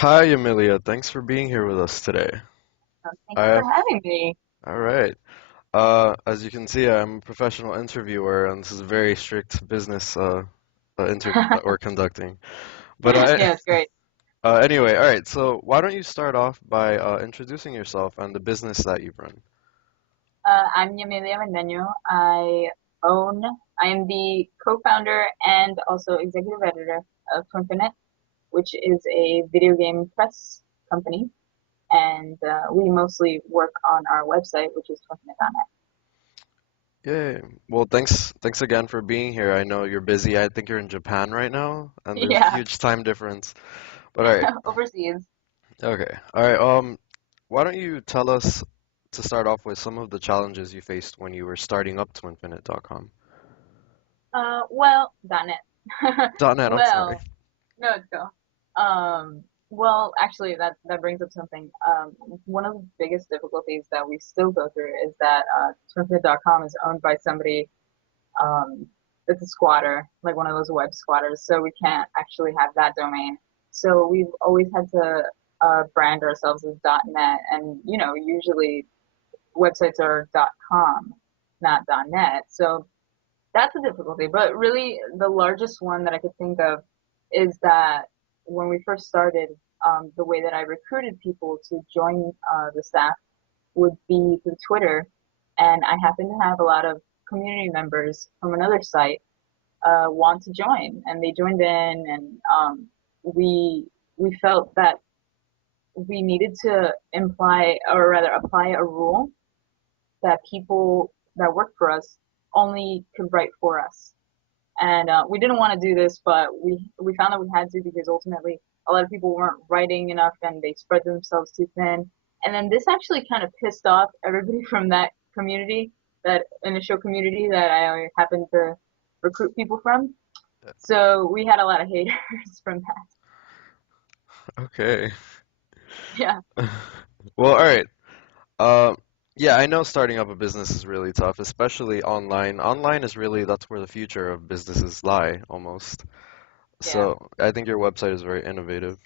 Hi, Amelia. Thanks for being here with us today. Thank I you for have, having me. all right. As you can see, I'm a professional interviewer, and this is a very strict business interview that we're conducting. But Yeah, it's great. anyway, all right. So why don't you start off by introducing yourself and the business that you run? I'm Yamilia Mendeño. Own, I am the co-founder and also executive editor of Twinfinite, which is a video game press company. And we mostly work on our website, which is twinfinite.net. Yay. Well, thanks again for being here. I know you're busy. I think you're in Japan right now, and there's a Yeah, huge time difference. But all right. overseas. Okay. All right. Why don't you tell us to start off with some of the challenges you faced when you were starting up twinfinite.com? .net. .net, I'm sorry. Well, no, it's go. Actually, that brings up something. One of the biggest difficulties that we still go through is that Twinfit.com is owned by somebody um, that's a squatter, like one of those web squatters. So we can't actually have that domain. So we've always had to brand ourselves as .net, and usually websites are .com, not .net. So that's a difficulty. But really, the largest one that I could think of is that when we first started, the way that I recruited people to join the staff would be through Twitter. And I happen to have a lot of community members from another site want to join, and they joined in, and we we felt that we needed to imply, or rather apply a rule that people that work for us only could write for us. And we didn't want to do this, but we found that we had to because ultimately a lot of people weren't writing enough and they spread themselves too thin. And then this actually kind of pissed off everybody from that community, that initial community that I happened to recruit people from. So we had a lot of haters from that. Okay. Yeah, Well, all right. Uh, yeah, I know starting up a business is really tough, especially online. Online is really that's where the future of businesses lie, almost. yeah. So I think your website is very innovative.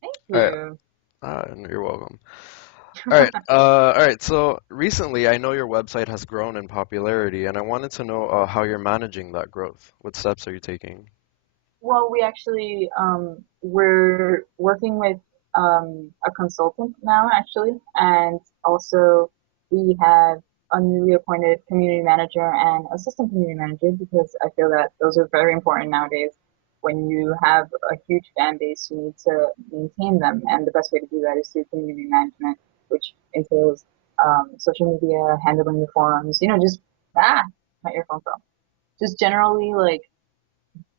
Thank All right. you. You're welcome. All right. So recently, I know your website has grown in popularity, and I wanted to know how you're managing that growth. What steps are you taking? Well, we actually we're working with a consultant now actually, and also we have a newly appointed community manager and assistant community manager because I feel that those are very important nowadays. When you have a huge fan base, you need to maintain them, and the best way to do that is through community management, which entails social media, handling the forums, just not your phone call, just generally like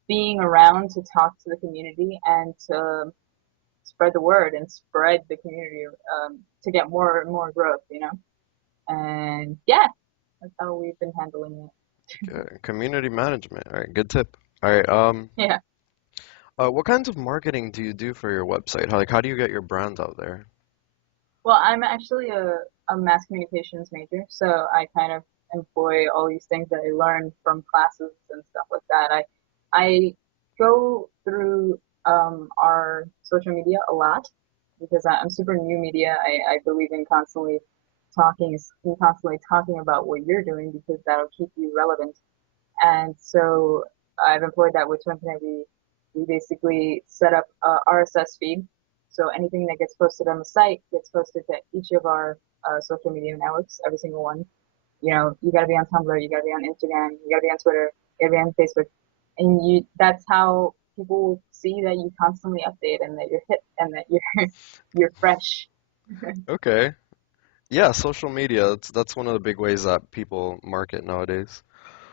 being around to talk to the community and to spread the word and spread the community to get more and more growth. And yeah, that's how we've been handling Okay, community management. All right, good tip. All right. it. Yeah. What kinds of marketing do you do for your website? How do you get your brand out there? Well, I'm actually a mass communications major, so I kind of employ all these things that I learned from classes and stuff like that. I go through our social media a lot because I'm super new media. I believe in constantly talking about what you're doing because that'll keep you relevant. And so I've employed that with Twinfinite. We basically set up a RSS feed. So anything that gets posted on the site gets posted to each of our social media networks, every single one. You got to be on Tumblr, you got to be on Instagram, you got to be on Twitter, you got to be on Facebook. And that's how people will see that you constantly update and that you're hip and that you're, you're fresh. Okay. Yeah, social media. That's one of the big ways that people market nowadays.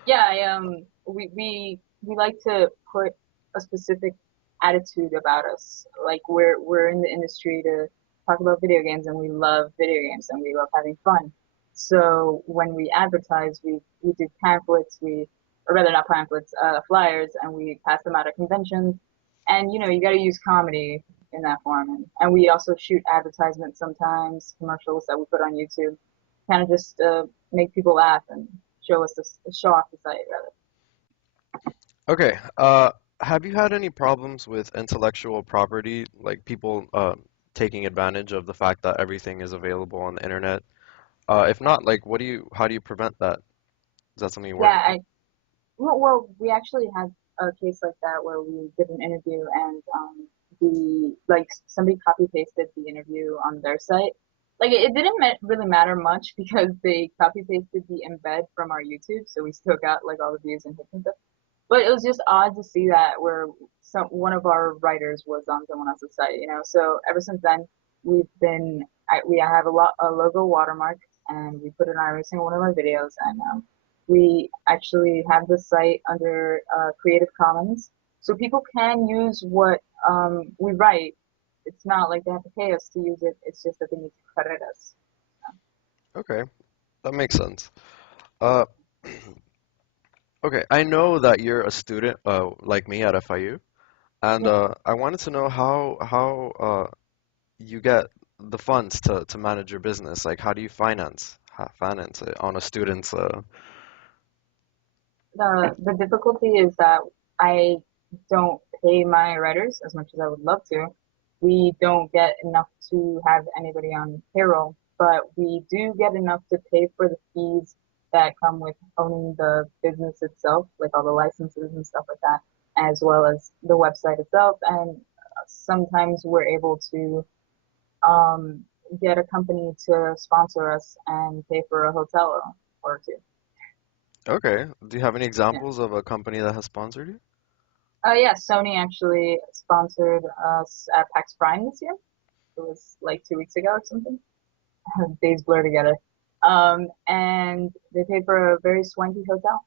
Yeah, we like to put a specific attitude about us. Like we're in the industry to talk about video games, and we love video games, and we love having fun. So when we advertise, we do pamphlets, or rather not pamphlets, flyers, and we pass them out at conventions. And you got to use comedy in that form, and we also shoot advertisements sometimes, commercials that we put on YouTube, kind of just make people laugh and show off the site rather. Okay. have you had any problems with intellectual property, like people taking advantage of the fact that everything is available on the internet? If not, like, how do you prevent that? Is that something you work Yeah, on? we actually had a case like that where we did an interview and the like somebody copy pasted the interview on their site. Like it didn't really matter much because they copy pasted the embed from our YouTube, so we still got like all the views and hits and stuff. But it was just odd to see that where one of our writers was on someone else's site, you know. So ever since then, we have a logo watermark, and we put it on every single one of our videos, and we actually have the site under Creative Commons, so people can use what we write. It's not like they have to pay us to use it. It's just that they need to credit us. Okay, that makes sense. Uh, okay, I know that you're a student, like me at FIU, and Yeah. I wanted to know how you get the funds to manage your business. Like, how do you finance it on a student's The difficulty is that I don't pay my writers as much as I would love to. We don't get enough to have anybody on payroll, but we do get enough to pay for the fees that come with owning the business itself, like all the licenses and stuff like that, as well as the website itself. And sometimes we're able to um, get a company to sponsor us and pay for a hotel or two. Okay. Do you have any Yeah. examples of a company that has sponsored you? Yeah, Sony actually sponsored us at PAX Prime this year. It was like 2 weeks ago or something. Days blur together. And they paid for a very swanky hotel.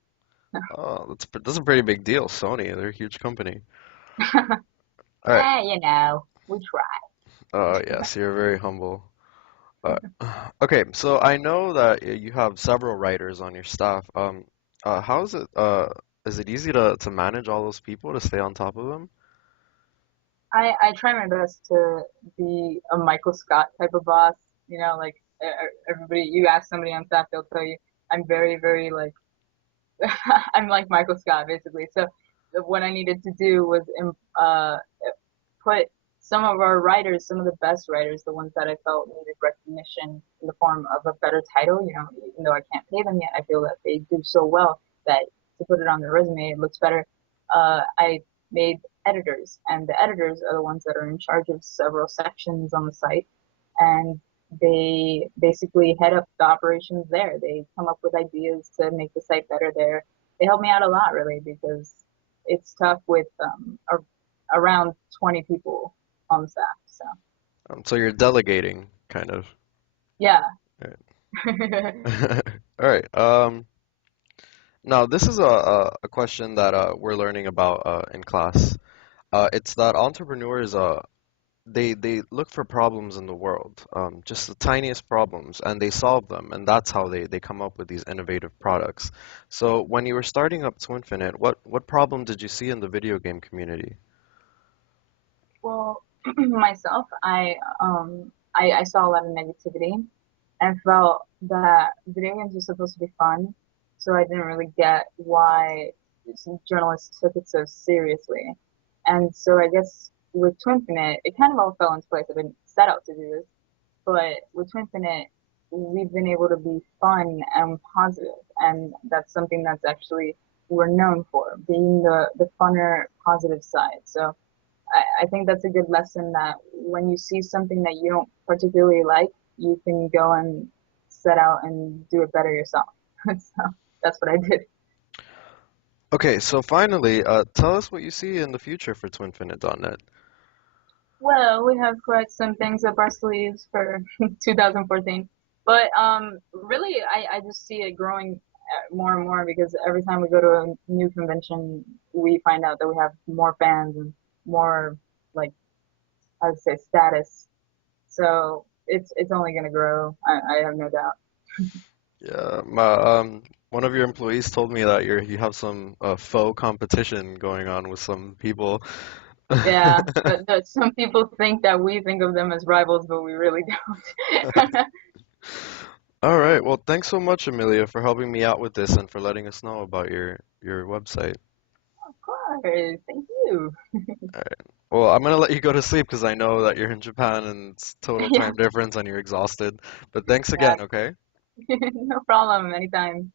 Oh, that's a pretty big deal. Sony, they're a huge company. All right. You know, we try. Yes, you're very humble. Uh, okay, so I know that you have several writers on your staff. How is it easy to manage all those people to stay on top of them? I try my best to be a Michael Scott type of boss. You know, like everybody, you ask somebody on staff, they'll tell you I'm very, very like I'm like Michael Scott basically. So what I needed to do was put some of our writers, some of the best writers, the ones that I felt needed recognition in the form of a better title. You know, even though I can't pay them yet, I feel that they do so well that to put it on their resume, it looks better. I made editors, and the editors are the ones that are in charge of several sections on the site, and they basically head up the operations there. They come up with ideas to make the site better there. They help me out a lot, really, because it's tough with around 20 people on staff. So So you're delegating, kind of. yeah. Right. All right. Now this is a question that we're learning about in class. It's that entrepreneurs they look for problems in the world, just the tiniest problems, and they solve them, and that's how they come up with these innovative products. So when you were starting up Twinfinite, what problem did you see in the video game community? Well, myself, I saw a lot of negativity and felt that video games are supposed to be fun, so I didn't really get why some journalists took it so seriously. And so I guess with Twinfinite, it kind of all fell into place. I didn't set out to do this, but with Twinfinite, we've been able to be fun and positive, and that's something that's actually we're known for, being the funner, positive side. So I think that's a good lesson that when you see something that you don't particularly like, you can go and set out and do it better yourself. So that's what I did. Okay, so finally, tell us what you see in the future for Twinfinite.net. Well, we have quite some things up our sleeves for 2014, but really, I just see it growing more and more because every time we go to a new convention, we find out that we have more fans and more like I would say status. So it's only gonna grow. I have no doubt. Yeah, one of your employees told me that you have some faux competition going on with some people. Yeah, some people think that we think of them as rivals, but we really don't. All right. Well, thanks so much, Amelia, for helping me out with this and for letting us know about your website. course. Thank you. Well, I'm gonna let you go to sleep because I know that you're in Japan and it's total Yeah, time difference and you're exhausted. But thanks yeah. again, okay? No problem. Anytime.